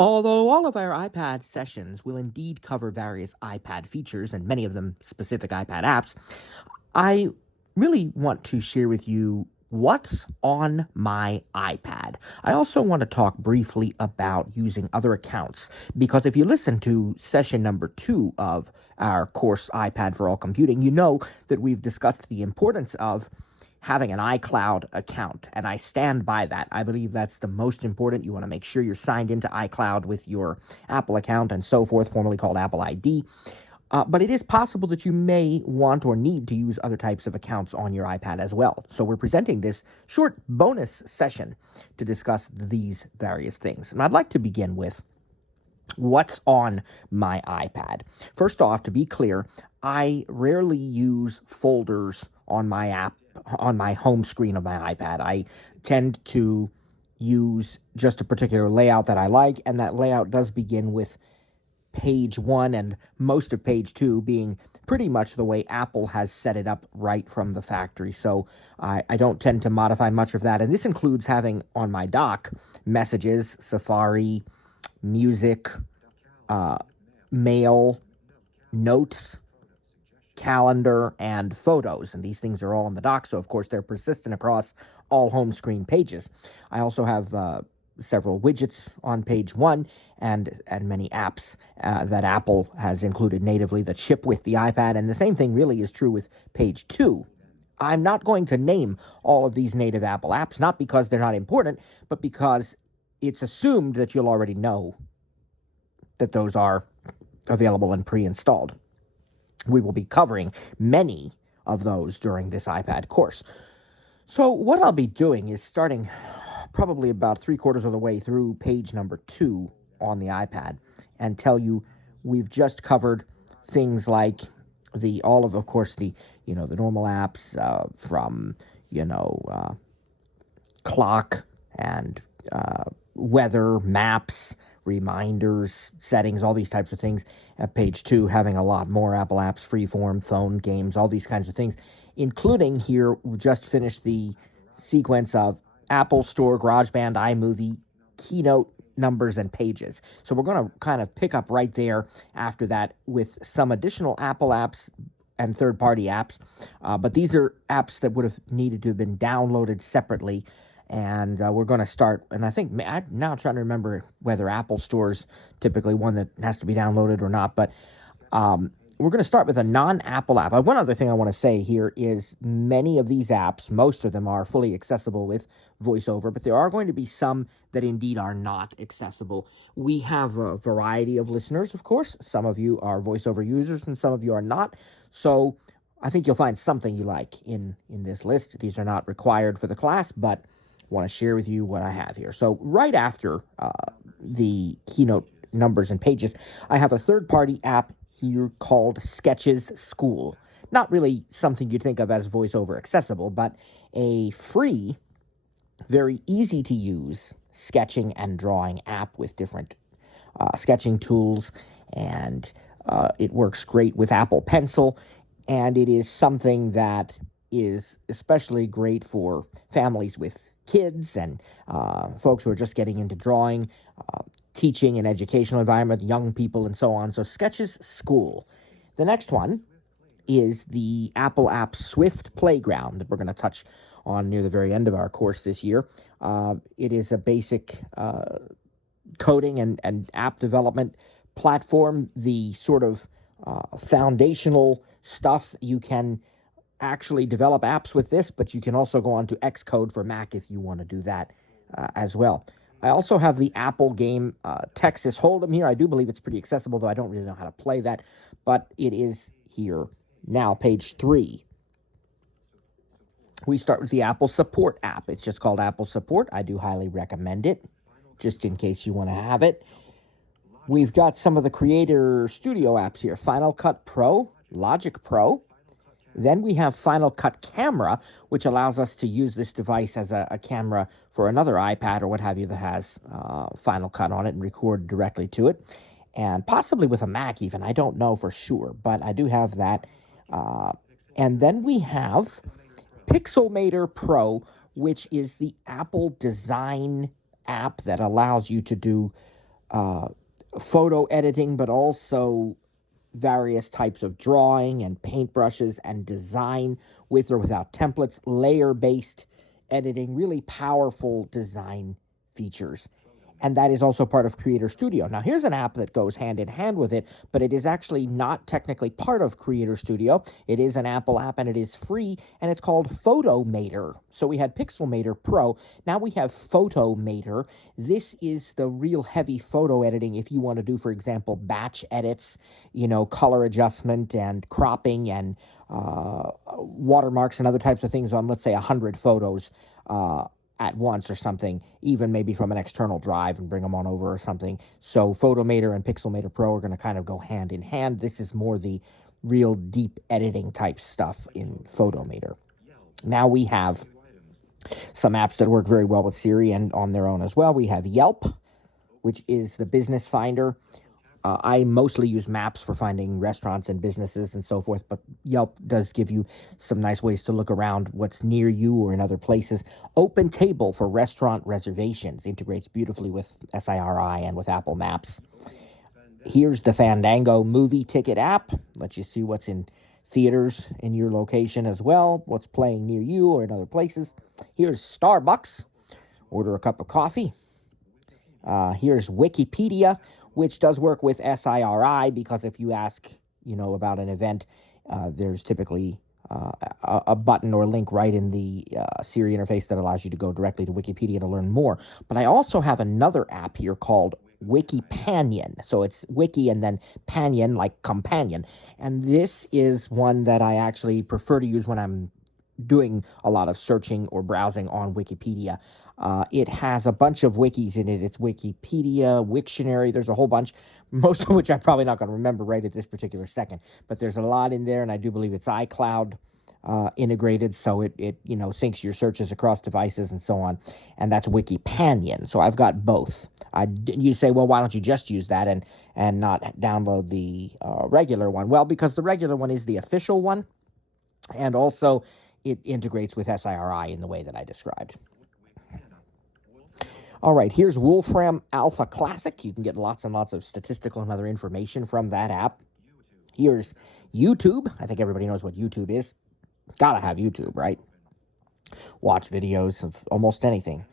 Although all of our iPad sessions will indeed cover various iPad features and many of them specific iPad apps, I really want to share with you what's on my iPad. I also want to talk briefly about using other accounts because if you listen to session number 2 of our course iPad for All Computing, you know that we've discussed the importance of having an iCloud account, and I stand by that. I believe that's the most important. You want to make sure you're signed into iCloud with your Apple account and so forth, formerly called Apple ID. But it is possible that you may want or need to use other types of accounts on your iPad as well. So we're presenting this short bonus session to discuss these various things. And I'd like to begin with what's on my iPad. First off, to be clear, I rarely use folders on my home screen of my iPad. I tend to use just a particular layout that I like, and that layout does begin with page 1 and most of page 2 being pretty much the way Apple has set it up right from the factory. So I don't tend to modify much of that. And this includes having on my dock messages, Safari, music, mail, notes, calendar, and photos. And these things are all on the dock. So, of course, they're persistent across all home screen pages. I also have several widgets on page 1 and many apps that Apple has included natively that ship with the iPad. And the same thing really is true with page 2. I'm not going to name all of these native Apple apps, not because they're not important, but because it's assumed that you'll already know that those are available and pre-installed. We will be covering many of those during this iPad course. So what I'll be doing is starting probably about 3/4 of the way through page number 2 on the iPad and tell you we've just covered things like of course, the normal apps from, clock and weather, maps, reminders, settings, all these types of things. At page 2, having a lot more Apple apps, freeform, phone, games, all these kinds of things, including here, we just finished the sequence of Apple Store, GarageBand, iMovie, Keynote, numbers, and pages. So we're going to kind of pick up right there after that with some additional Apple apps and third-party apps. But these are apps that would have needed to have been downloaded separately. And we're going to start, and I think I'm now trying to remember whether Apple Store's typically one that has to be downloaded or not, but we're going to start with a non-Apple app. One other thing I want to say here is many of these apps, most of them are fully accessible with VoiceOver, but there are going to be some that indeed are not accessible. We have a variety of listeners, of course. Some of you are VoiceOver users and some of you are not. So I think you'll find something you like in this list. These are not required for the class, but want to share with you what I have here. So right after the Keynote numbers and pages, I have a third-party app here called Sketches School. Not really something you'd think of as VoiceOver accessible, but a free, very easy to use sketching and drawing app with different sketching tools, and it works great with Apple Pencil, and it is something that is especially great for families with kids and folks who are just getting into drawing, teaching and educational environment, young people, and so on. So Sketches School. The next one is the Apple app Swift Playground that we're going to touch on near the very end of our course this year. It is a basic coding and app development platform. The sort of foundational stuff, you can actually develop apps with this, but you can also go on to Xcode for Mac if you want to do that as well. I also have the Apple game Texas Hold'em here. I do believe it's pretty accessible, though I don't really know how to play that, but it is here. Now, page 3. We start with the Apple Support app. It's just called Apple Support. I do highly recommend it, just in case you want to have it. We've got some of the Creator Studio apps here. Final Cut Pro, Logic Pro. Then we have Final Cut Camera, which allows us to use this device as a camera for another iPad or what have you that has Final Cut on it and record directly to it. And possibly with a Mac even. I don't know for sure, but I do have that. And then we have Pixelmator Pro, which is the Apple design app that allows you to do photo editing, but also various types of drawing and paintbrushes and design with or without templates, layer based editing, really powerful design features. And that is also part of Creator Studio. Now, here's an app that goes hand in hand with it, but it is actually not technically part of Creator Studio. It is an Apple app and it is free, and it's called Photomator. So we had Pixelmator Pro. Now we have Photomator. This is the real heavy photo editing if you want to do, for example, batch edits, color adjustment and cropping and watermarks and other types of things on, let's say, 100 photos. At once or something, even maybe from an external drive and bring them on over or something. So Photomator and Pixelmator Pro are going to kind of go hand in hand. This is more the real deep editing type stuff in Photomator. Now we have some apps that work very well with Siri and on their own as well. We have Yelp, which is the business finder. I mostly use maps for finding restaurants and businesses and so forth, but Yelp does give you some nice ways to look around what's near you or in other places. Open Table for restaurant reservations integrates beautifully with SIRI and with Apple Maps. Here's the Fandango movie ticket app. Lets you see what's in theaters in your location as well, what's playing near you or in other places. Here's Starbucks. Order a cup of coffee. Here's Wikipedia, which does work with SIRI, because if you ask, about an event, there's typically a button or link right in the Siri interface that allows you to go directly to Wikipedia to learn more. But I also have another app here called Wikipanion. So it's wiki and then panion, like companion. And this is one that I actually prefer to use when I'm doing a lot of searching or browsing on Wikipedia. It has a bunch of wikis in it. It's Wikipedia, Wiktionary. There's a whole bunch, most of which I'm probably not going to remember right at this particular second. But there's a lot in there, and I do believe it's iCloud integrated, so it syncs your searches across devices and so on. And that's Wikipanion. So I've got both. You say, well, why don't you just use that and not download the regular one? Well, because the regular one is the official one, and also it integrates with SIRI in the way that I described. All right, here's Wolfram Alpha Classic. You can get lots and lots of statistical and other information from that app. Here's YouTube. I think everybody knows what YouTube is. Gotta have YouTube, right? Watch videos of almost anything.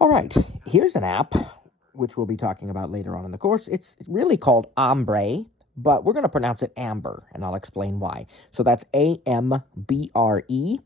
All right, here's an app, which we'll be talking about later on in the course. It's really called Ombre, but we're going to pronounce it Amber, and I'll explain why. So that's AMBRE,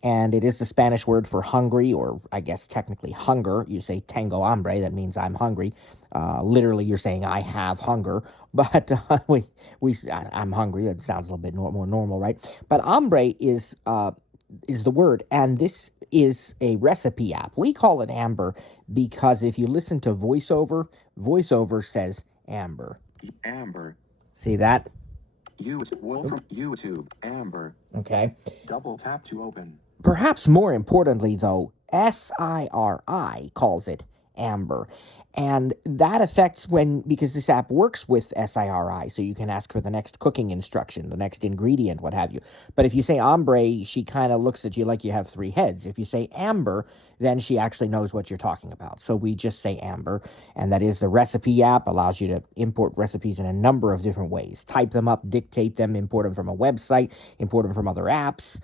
and it is the Spanish word for hungry, or I guess technically hunger. You say tengo hambre, that means I'm hungry. Literally, you're saying I have hunger, but I'm hungry. That sounds a little bit more normal, right? But hambre is the word, and this is a recipe app. We call it Amber because if you listen to voiceover says Amber. Amber. See that? YouTube, Amber. Okay. Double tap to open. Perhaps more importantly, though, SIRI calls it Amber. And that affects because this app works with SIRI, so you can ask for the next cooking instruction, the next ingredient, what have you. But if you say ombre, she kind of looks at you like you have three heads. If you say amber, then she actually knows what you're talking about. So we just say Amber, and that is the recipe app, allows you to import recipes in a number of different ways. Type them up, dictate them, import them from a website, import them from other apps.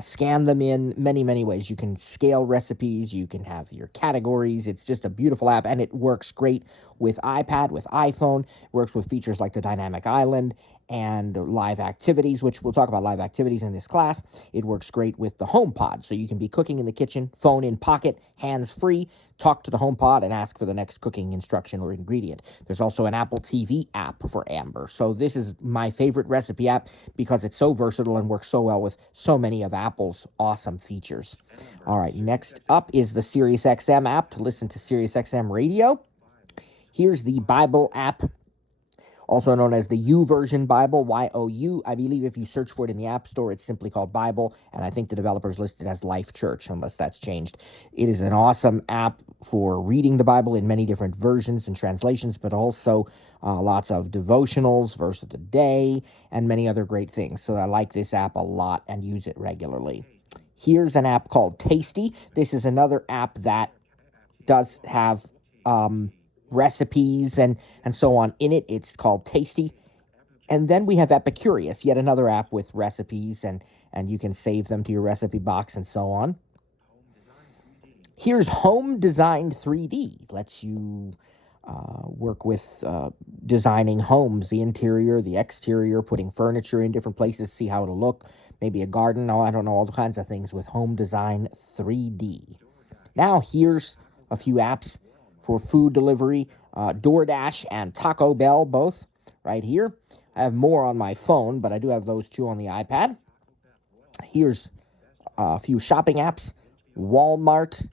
Scan them in many ways. You can scale recipes, you can have your categories. It's just a beautiful app, and it works great with iPad, with iPhone. It works with features like the dynamic island and live activities, which we'll talk about live activities in this class. It works great with the HomePod, so you can be cooking in the kitchen, phone in pocket, hands free, talk to the HomePod and ask for the next cooking instruction or ingredient. There's also an Apple TV app for Amber. So this is my favorite recipe app because it's so versatile and works so well with so many of Apple's awesome features. All right, next up is the SiriusXM app to listen to SiriusXM radio. Here's the Bible app, also known as the YouVersion Bible, YOU. I believe if you search for it in the App Store, it's simply called Bible, and I think the developers listed as Life Church, unless that's changed. It is an awesome app for reading the Bible in many different versions and translations, but also lots of devotionals, verse of the day, and many other great things. So I like this app a lot and use it regularly. Here's an app called Tasty. This is another app that does have recipes and so on in it. It's called Tasty. And then we have Epicurious, yet another app with recipes, and you can save them to your recipe box and so on. Here's Home Designed 3D. Lets you work with designing homes, the interior, the exterior, putting furniture in different places, see how it'll look, maybe a garden. Oh, I don't know, all kinds of things with Home Design 3D. Now, here's a few apps for food delivery, DoorDash and Taco Bell, both right here. I have more on my phone, but I do have those two on the iPad. Here's a few shopping apps, Walmart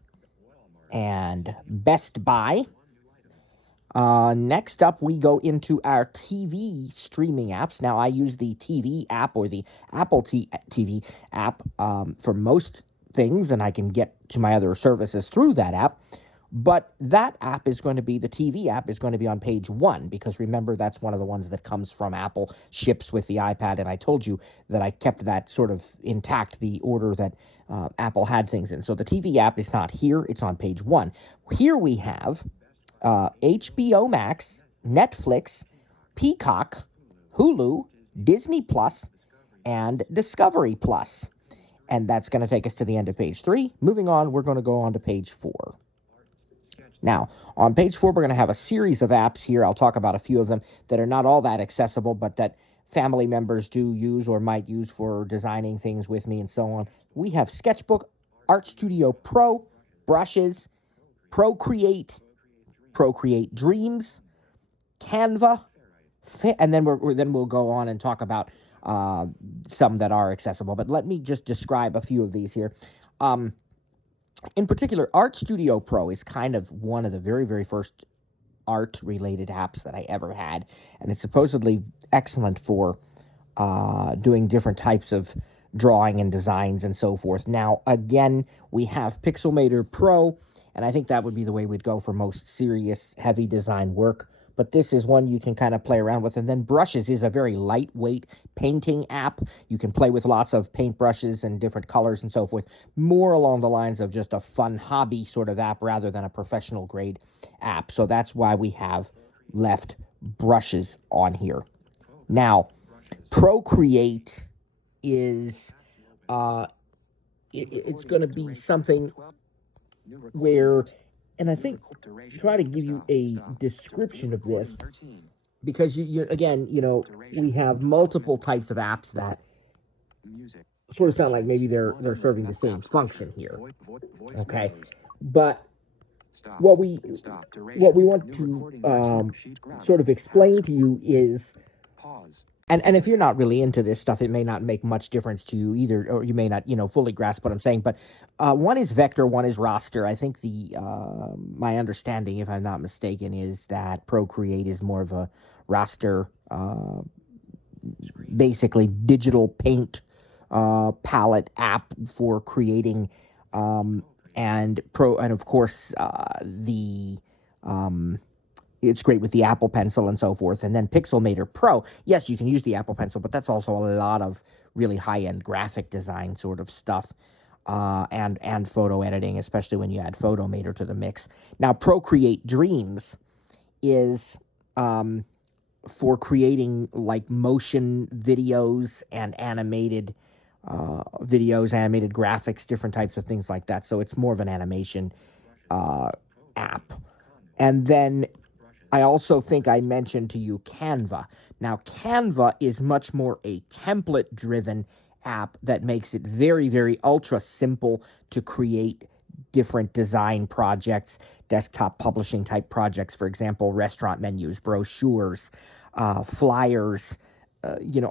and Best Buy. Next up, we go into our TV streaming apps. Now, I use the TV app or the Apple TV app for most things, and I can get to my other services through that app. But that app is going to be, the TV app is going to be on page 1, because remember, that's one of the ones that comes from Apple, ships with the iPad, and I told you that I kept that sort of intact, the order that Apple had things in. So the TV app is not here, it's on page 1. Here we have HBO Max, Netflix, Peacock, Hulu, Disney Plus, and Discovery Plus. And that's going to take us to the end of page 3. Moving on, we're going to go on to page 4. Now, on page 4, we're going to have a series of apps here. I'll talk about a few of them that are not all that accessible, but that family members do use or might use for designing things with me and so on. We have Sketchbook, Art Studio Pro, Brushes, Procreate Dreams, Canva, and then we'll go on and talk about some that are accessible. But let me just describe a few of these here. In particular, Art Studio Pro is kind of one of the very, very first art-related apps that I ever had, and it's supposedly excellent for doing different types of drawing and designs and so forth. Now, again, we have Pixelmator Pro, and I think that would be the way we'd go for most serious, heavy design work. But this is one you can kind of play around with. And then Brushes is a very lightweight painting app. You can play with lots of paintbrushes and different colors and so forth. More along the lines of just a fun hobby sort of app rather than a professional grade app. So that's why we have left Brushes on here. Now, Procreate is it's going to be something where, and I think try to give you a description of this, because you again, we have multiple types of apps that sort of sound like maybe they're serving the same function here. Okay, but what we want to sort of explain to you is, and if you're not really into this stuff, it may not make much difference to you either, or you may not, fully grasp what I'm saying. But one is vector, one is raster. I think my understanding, if I'm not mistaken, is that Procreate is more of a raster, basically digital paint palette app for creating, and of course it's great with the Apple Pencil and so forth. And then Pixelmator Pro, yes, you can use the Apple Pencil, but that's also a lot of really high-end graphic design sort of stuff, and photo editing, especially when you add Photomator to the mix. Now, Procreate Dreams is for creating like motion videos and animated videos, animated graphics, different types of things like that. So it's more of an animation app. And then I also think I mentioned to you Canva. Now, Canva is much more a template-driven app that makes it very, very ultra simple to create different design projects, desktop publishing type projects, for example, restaurant menus, brochures, flyers,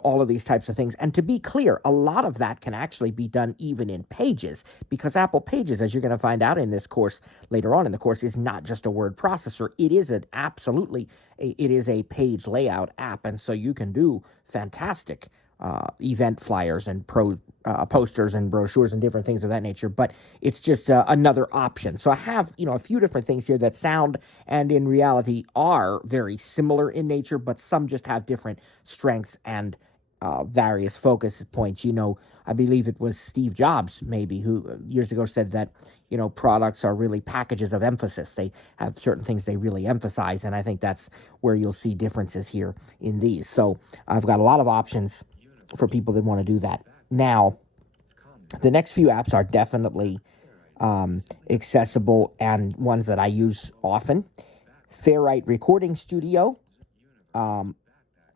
all of these types of things. And to be clear, a lot of that can actually be done even in Pages, because Apple Pages, as you're going to find out in this course later on in the course, is not just a word processor. It is it is a page layout app. And so you can do fantastic event flyers and posters and brochures and different things of that nature, but it's just another option. So I have, a few different things here that sound and in reality are very similar in nature, but some just have different strengths and various focus points. I believe it was Steve Jobs, maybe, who years ago said that products are really packages of emphasis. They have certain things they really emphasize, and I think that's where you'll see differences here in these. So I've got a lot of options for people that want to do that. Now, the next few apps are definitely accessible and ones that I use often. Fairlight Recording Studio and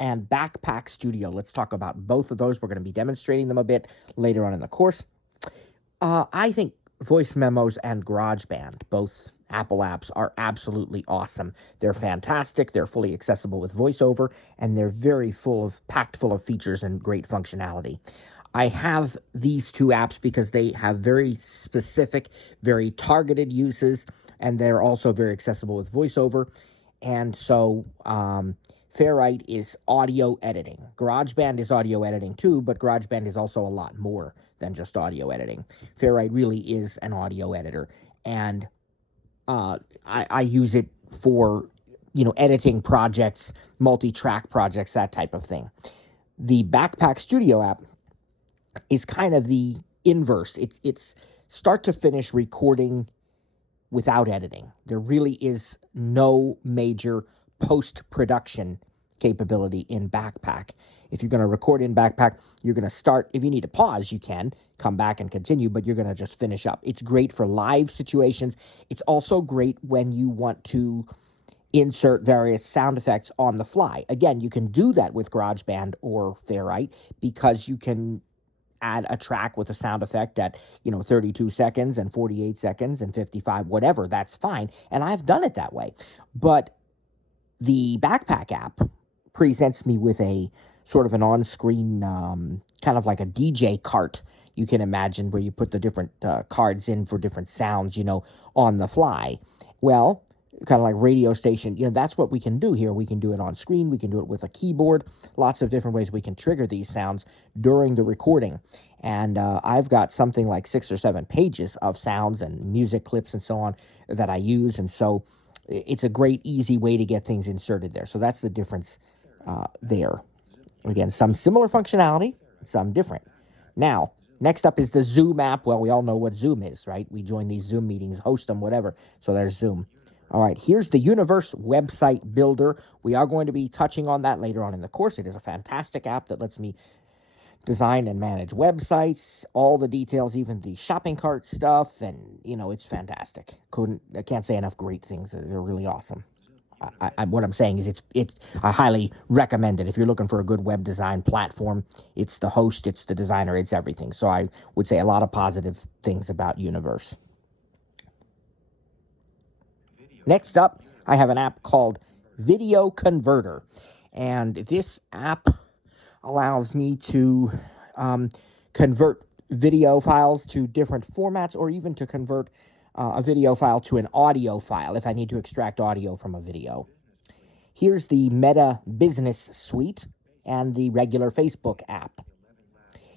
Backpack Studio. Let's talk about both of those. We're going to be demonstrating them a bit later on in the course. I think Voice Memos and GarageBand, both Apple apps, are absolutely awesome. They're fantastic. They're fully accessible with VoiceOver, and they're packed full of features and great functionality. I have these two apps because they have very specific, very targeted uses, and they're also very accessible with VoiceOver. And so, Fairlight is audio editing. GarageBand is audio editing too, but GarageBand is also a lot more than just audio editing. Fairlight really is an audio editor, and I use it for editing projects, multi-track projects, that type of thing. The Backpack Studio app is kind of the inverse. It's start to finish recording without editing. There really is no major post-production capability in Backpack. If you're going to record in Backpack, you're going to start. If you need to pause, you can come back and continue, but you're going to just finish up. It's great for live situations. It's also great when you want to insert various sound effects on the fly. Again, you can do that with GarageBand or Fairlight because you can add a track with a sound effect at 32 seconds and 48 seconds and 55, whatever. That's fine, and I've done it that way. But the Backpack app presents me with a sort of an on-screen kind of like a DJ cart, you can imagine, where you put the different cards in for different sounds on the fly. Well, kind of like radio station, that's what we can do here. We can do it on screen. We can do it with a keyboard. Lots of different ways we can trigger these sounds during the recording. And I've got something like 6 or 7 pages of sounds and music clips and so on that I use. And so it's a great, easy way to get things inserted there. So that's the difference there. Again, some similar functionality, some different. Now, next up is the Zoom app. Well, we all know what Zoom is, right? We join these Zoom meetings, host them, whatever. So there's Zoom. All right, here's the Universe Website Builder. We are going to be touching on that later on in the course. It is a fantastic app that lets me design and manage websites, all the details, even the shopping cart stuff, and, it's fantastic. I can't say enough great things. They're really awesome. What I'm saying is I highly recommend it. If you're looking for a good web design platform, it's the host, it's the designer, it's everything. So I would say a lot of positive things about Universe. Next up, I have an app called Video Converter, and this app allows me to convert video files to different formats, or even to convert a video file to an audio file if I need to extract audio from a video. Here's the Meta Business Suite and the regular Facebook app.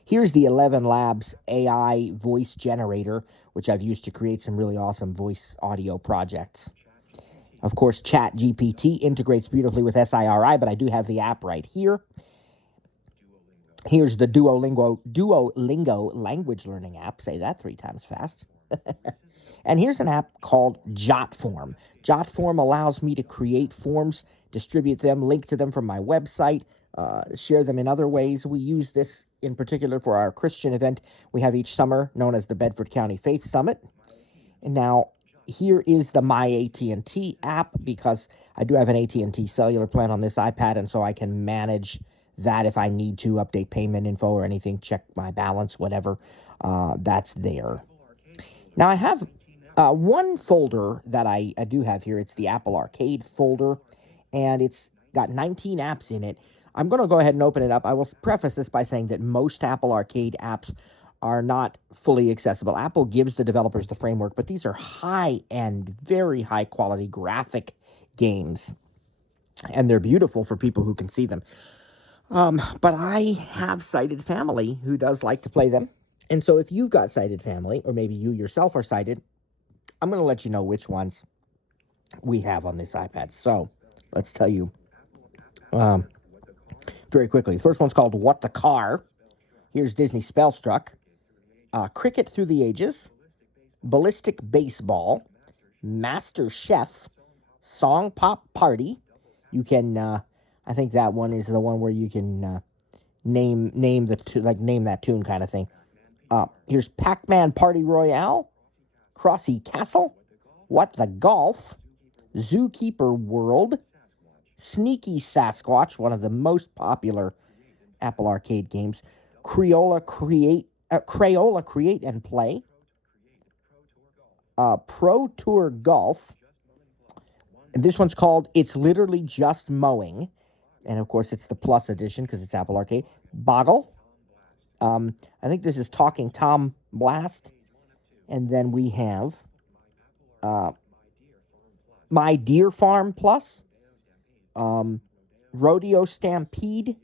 Here's the 11 Labs AI voice generator, which I've used to create some really awesome voice audio projects. Of course, ChatGPT integrates beautifully with SIRI, but I do have the app right here. Here's the Duolingo language learning app. Say that 3 times fast. And here's an app called JotForm. JotForm allows me to create forms, distribute them, link to them from my website, share them in other ways. We use this in particular for our Christian event we have each summer, known as the Bedford County Faith Summit. And now, here is the My AT&T app, because I do have an AT&T cellular plan on this iPad, and so I can manage that if I need to update payment info or anything, check my balance, whatever. That's there. Now, I have one folder that I do have here. It's the Apple Arcade folder, and it's got 19 apps in it. I'm going to go ahead and open it up. I will preface this by saying that most Apple Arcade apps are not fully accessible. Apple gives the developers the framework, but these are high-end, very high-quality graphic games, and they're beautiful for people who can see them. But I have sighted family who does like to play them, and so if you've got sighted family, or maybe you yourself are sighted, I'm going to let you know which ones we have on this iPad. So let's tell you very quickly. The first one's called What the Car. Here's Disney Spellstruck. Cricket Through the Ages, Ballistic Baseball, Master Chef, Song Pop Party. You can, I think that one is the one where you can name that tune kind of thing. Here's Pac-Man Party Royale, Crossy Castle, What the Golf, Zookeeper World, Sneaky Sasquatch, one of the most popular Apple Arcade games, Crayola Create and Play, Pro Tour Golf, and this one's called It's Literally Just Mowing, and of course it's the Plus edition because it's Apple Arcade. Boggle, I think this is Talking Tom Blast, and then we have My Deer Farm Plus, Rodeo Stampede,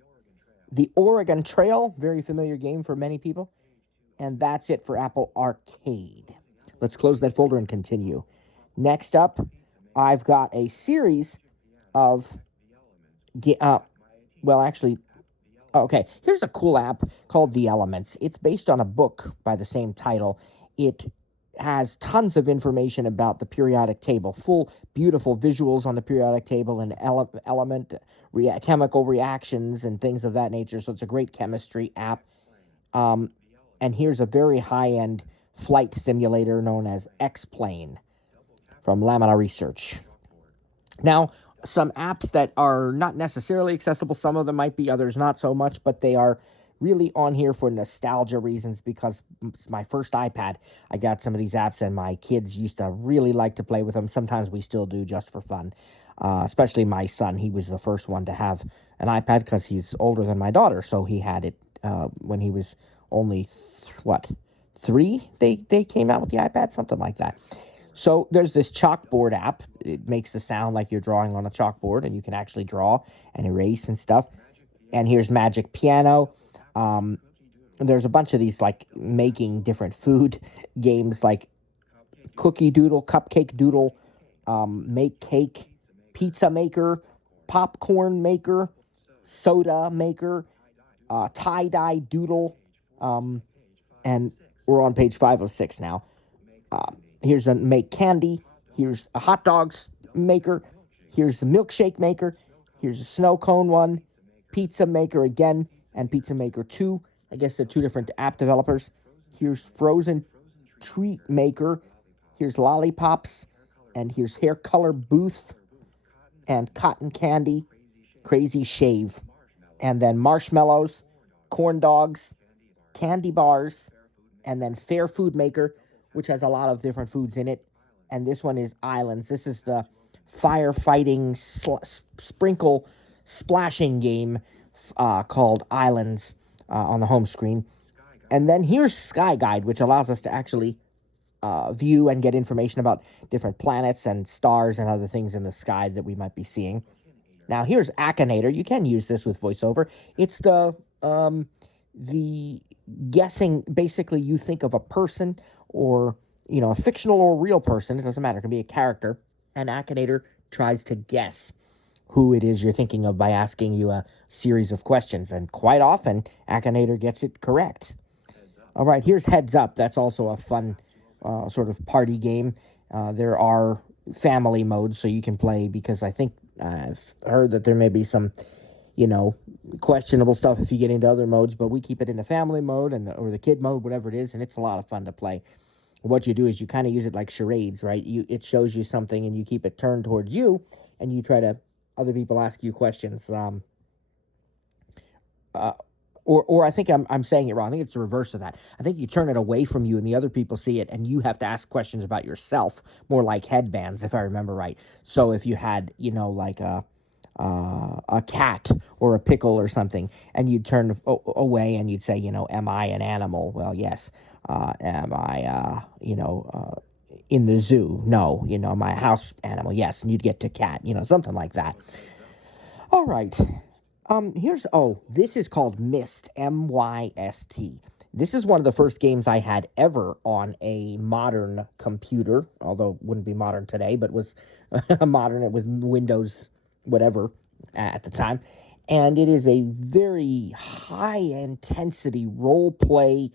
The Oregon Trail, very familiar game for many people, and that's it for Apple Arcade. Let's close that folder and continue. Next up, I've got a series of, okay, here's a cool app called The Elements. It's based on a book by the same title. It has tons of information about the periodic table, full, beautiful visuals on the periodic table and chemical reactions and things of that nature. So it's a great chemistry app. And here's a very high-end flight simulator known as X-Plane from Lamina Research. Now, some apps that are not necessarily accessible, some of them might be, others not so much, but they are really on here for nostalgia reasons because it's my first iPad. I got some of these apps and my kids used to really like to play with them. Sometimes we still do just for fun, especially my son. He was the first one to have an iPad because he's older than my daughter, so he had it when he was only, 3? They came out with the iPad, something like that. So there's this chalkboard app. It makes the sound like you're drawing on a chalkboard, and you can actually draw and erase and stuff. And here's Magic Piano. There's a bunch of these like making different food games like Cookie Doodle, Cupcake Doodle, Make Cake, Pizza Maker, Popcorn Maker, Soda Maker, Tie-Dye Doodle, and we're on page 506 now. Here's a Make Candy. Here's a Hot Dogs Maker. Here's the Milkshake Maker. Here's a Snow Cone one. Pizza Maker again, and Pizza Maker 2. I guess they're two different app developers. Here's Frozen Treat Maker. Here's Lollipops. And here's Hair Color Booth. And Cotton Candy. Crazy Shave. And then Marshmallows. Corn Dogs. Candy Bars. And then Fair Food Maker, which has a lot of different foods in it. And this one is Islands. This is the firefighting sprinkle splashing game called Islands on the home screen. And then here's Sky Guide, which allows us to actually view and get information about different planets and stars and other things in the sky that we might be seeing. Now here's Akinator. You can use this with VoiceOver. It's the guessing. Basically, you think of a person or a fictional or real person. It doesn't matter. It can be a character. And Akinator tries to guess who it is you're thinking of by asking you a series of questions. And quite often, Akinator gets it correct. All right, here's Heads Up. That's also a fun sort of party game. There are family modes, so you can play, because I think I've heard that there may be some, questionable stuff if you get into other modes, but we keep it in the family mode or the kid mode, whatever it is, and it's a lot of fun to play. What you do is you kind of use it like charades, right? It shows you something, and you keep it turned towards you, and you try to, other people ask you questions. Or I think I'm saying it wrong. I think it's the reverse of that. I think you turn it away from you, and the other people see it, and you have to ask questions about yourself, more like headbands, if I remember right. So if you had, like a cat or a pickle or something, and you'd turn away and you'd say, am I an animal? Well, yes. Am I, in the zoo? No. Am I a house animal? Yes. And you'd get to cat, something like that. All right. This is called Myst, M-Y-S-T. This is one of the first games I had ever on a modern computer, although it wouldn't be modern today, but was modern with Windows whatever at the time. And it is a very high-intensity role-play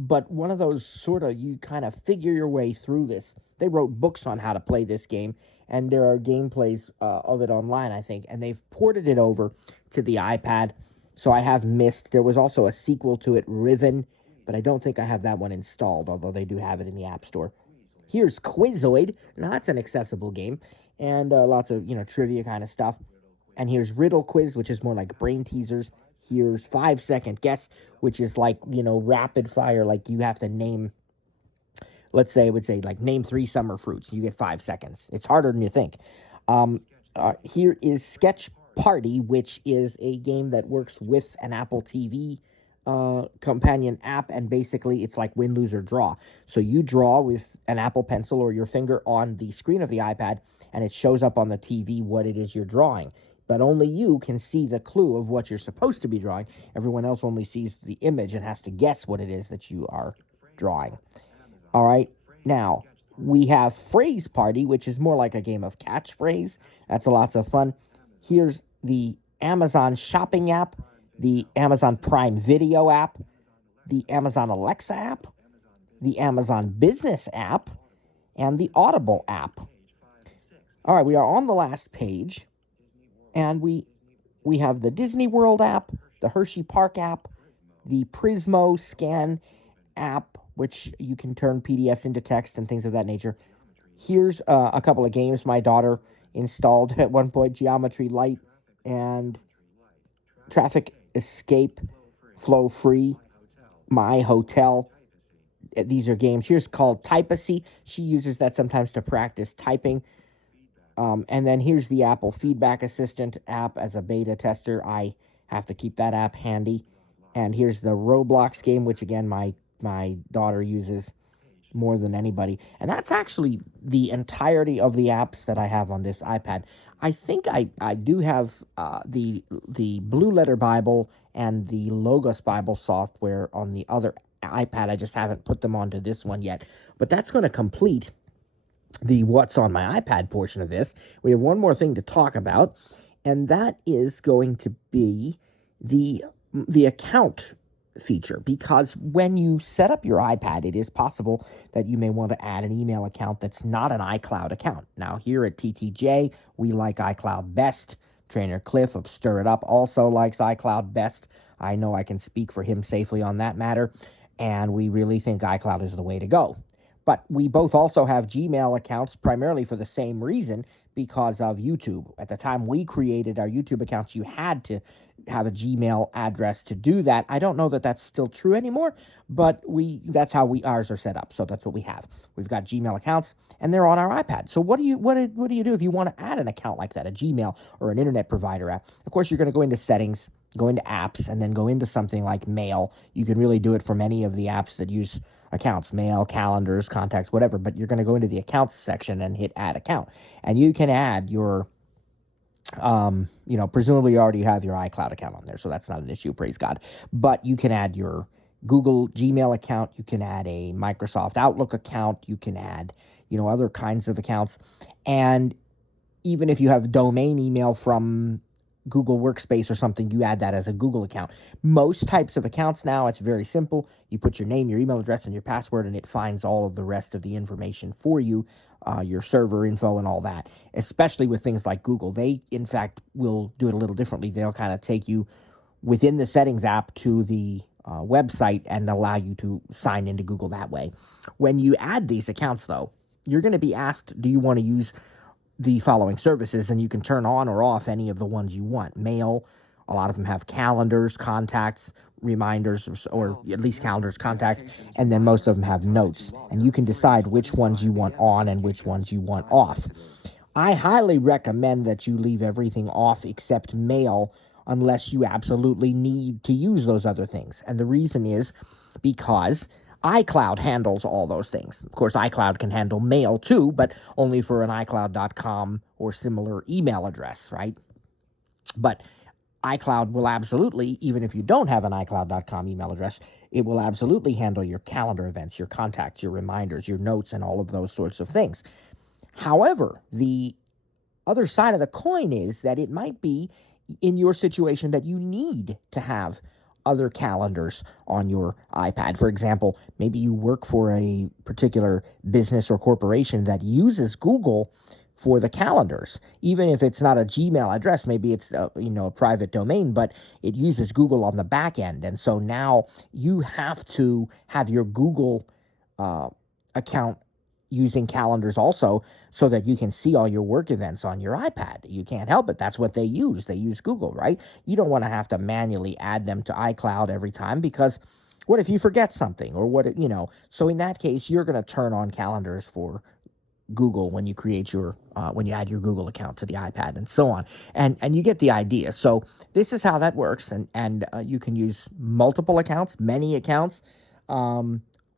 but one of those sort of you kind of figure your way through this. They wrote books on how to play this game, and there are gameplays of it online, I think, and they've ported it over to the iPad. So I have missed. There was also a sequel to it, Riven, but I don't think I have that one installed, although they do have it in the App Store. Here's Quizoid. Now that's an accessible game, and lots of trivia kind of stuff. And here's Riddle Quiz, which is more like brain teasers. Here's 5 Second Guess, which is like rapid fire. Like you have to name. Let's say it would say like name 3 summer fruits. You get 5 seconds. It's harder than you think. Here is Sketch Party, which is a game that works with an Apple TV companion app, and basically it's like win, lose, or draw. So you draw with an Apple Pencil or your finger on the screen of the iPad, and it shows up on the TV what it is you're drawing. But only you can see the clue of what you're supposed to be drawing. Everyone else only sees the image and has to guess what it is that you are drawing. All right, now we have Phrase Party, which is more like a game of catchphrase. That's a lots of fun. Here's the Amazon Shopping app, the Amazon Prime Video app, the Amazon Alexa app, the Amazon Business app, and the Audible app. All right, we are on the last page, and we have the Disney World app, the Hershey Park app, the Prismo Scan app, which you can turn PDFs into text and things of that nature. Here's a couple of games my daughter installed at one point: Geometry Light and Traffic Escape, Flow Free, My Hotel. These are games. Here's called Typacy. She uses that sometimes to practice typing. And then here's the Apple Feedback Assistant app as a beta tester. I have to keep that app handy. And here's the Roblox game, which again my daughter uses more than anybody. And that's actually the entirety of the apps that I have on this iPad. I think I do have the Blue Letter Bible and the Logos Bible software on the other iPad. I just haven't put them onto this one yet. But that's going to complete the what's on my iPad portion of this. We have one more thing to talk about, and that is going to be the account feature, because when you set up your iPad, it is possible that you may want to add an email account that's not an iCloud account. Now, here at TTJ, we like iCloud best. Trainer Cliff of Stir It Up also likes iCloud best. I know I can speak for him safely on that matter, and we really think iCloud is the way to go. But we both also have Gmail accounts primarily for the same reason, because of YouTube. At the time we created our YouTube accounts, you had to have a Gmail address to do that. I don't know that that's still true anymore, but that's how ours are set up. So that's what we have. We've got Gmail accounts, and they're on our iPad. So what do you do if you want to add an account like that, a Gmail or an internet provider app? Of course, you're going to go into settings, go into apps, and then go into something like Mail. You can really do it from any of the apps that use accounts, Mail, calendars, contacts, whatever, but you're going to go into the accounts section and hit add account. And you can add your, presumably you already have your iCloud account on there, so that's not an issue, praise God. But you can add your Google Gmail account, you can add a Microsoft Outlook account, you can add, other kinds of accounts. And even if you have domain email from Google Workspace or something, you add that as a Google account. Most types of accounts now, it's very simple. You put your name, your email address, and your password, and it finds all of the rest of the information for you, your server info and all that, especially with things like Google. They, in fact, will do it a little differently. They'll kind of take you within the settings app to the website and allow you to sign into Google that way. When you add these accounts, though, you're going to be asked, do you want to use the following services, and you can turn on or off any of the ones you want. Mail, a lot of them have calendars, contacts, reminders, or at least calendars, contacts, and then most of them have notes. And you can decide which ones you want on and which ones you want off. I highly recommend that you leave everything off except Mail, unless you absolutely need to use those other things. And the reason is because iCloud handles all those things. Of course, iCloud can handle Mail too, but only for an iCloud.com or similar email address, right? But iCloud will absolutely, even if you don't have an iCloud.com email address, it will absolutely handle your calendar events, your contacts, your reminders, your notes, and all of those sorts of things. However, the other side of the coin is that it might be in your situation that you need to have other calendars on your iPad. For example, maybe you work for a particular business or corporation that uses Google for the calendars, even if it's not a Gmail address. Maybe it's a private domain, but it uses Google on the back end. And so now you have to have your Google account using calendars also, so that you can see all your work events on your iPad. You can't help it. That's what they use. They use Google, right? You don't want to have to manually add them to iCloud every time, because what if you forget something, or so in that case, you're going to turn on calendars for Google when you create your when you add your Google account to the iPad, and so on. And you get the idea. So this is how that works, and you can use multiple accounts, many accounts.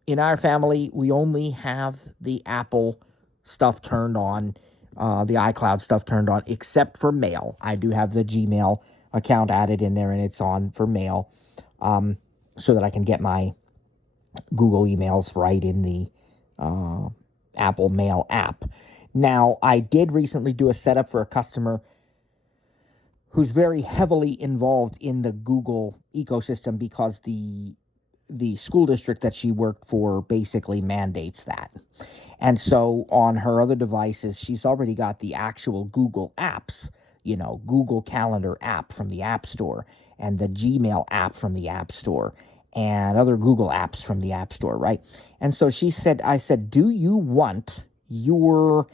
In our family, we only have the Apple stuff turned on, the iCloud stuff turned on, except for mail. I do have the Gmail account added in there, and it's on for mail, so that I can get my Google emails right in the Apple Mail app. Now, I did recently do a setup for a customer who's very heavily involved in the Google ecosystem, because the school district that she worked for basically mandates that. And so on her other devices, she's already got the actual Google apps, Google Calendar app from the App Store, and the Gmail app from the App Store, and other Google apps from the App Store, right? And so I said, do you want your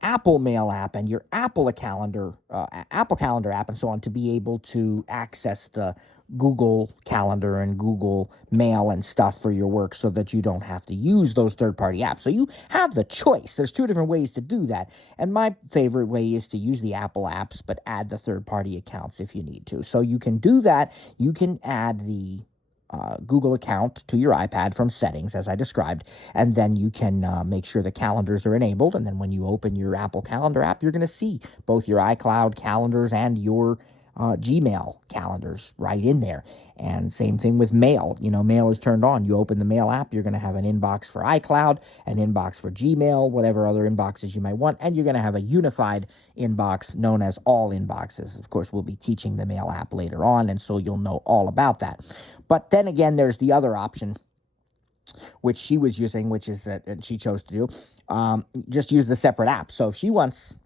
Apple Mail app and your Apple Calendar app and so on to be able to access the Google Calendar and Google Mail and stuff for your work, so that you don't have to use those third-party apps? So you have the choice. There's two different ways to do that. And my favorite way is to use the Apple apps, but add the third-party accounts if you need to. So you can do that. You can add the Google account to your iPad from settings, as I described, and then you can make sure the calendars are enabled. And then when you open your Apple Calendar app, you're going to see both your iCloud calendars and your Gmail calendars right in there. And same thing with mail. Mail is turned on. You open the mail app, you're going to have an inbox for iCloud, an inbox for Gmail, whatever other inboxes you might want, and you're going to have a unified inbox known as all inboxes. Of course, we'll be teaching the mail app later on, and so you'll know all about that. But then again, there's the other option, which she was using, which is that, and she chose to do, just use the separate app. So if she wants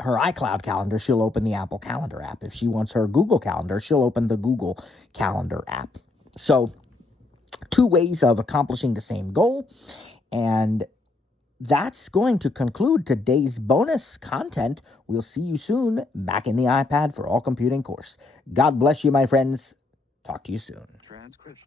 her iCloud calendar, she'll open the Apple Calendar app. If she wants her Google Calendar, she'll open the Google Calendar app. So two ways of accomplishing the same goal. And that's going to conclude today's bonus content. We'll see you soon back in the iPad for All Computing course. God bless you, my friends. Talk to you soon. Transcription.